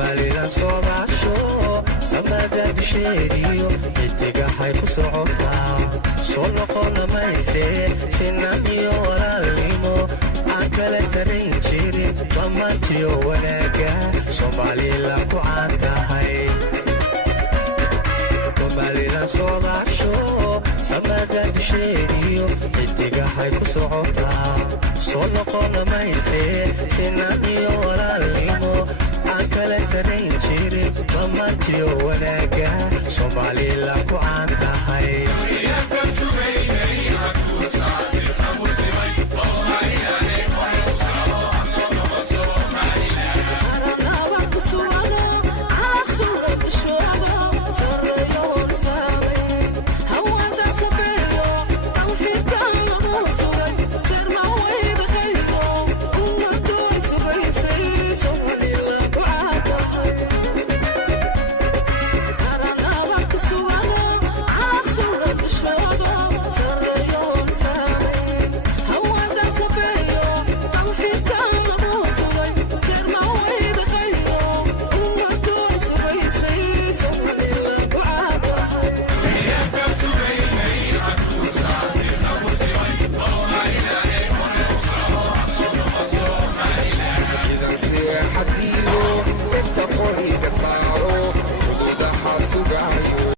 soomaalida soodaasho samada dusheediyo xidigahay ku socotaa soo noqona mayse sinaan iyo walaalnimo aan kala sarayn jirin dhammaantiyo wanaaga soomaalila ku caan tahay soomaalida soodaasho samada dusheediyo xidigahay ku socotaa soo noqona mayse sinaan iyo walaalnimo aan kala sarayn jirin dhammaantiyo wanaaga soomaali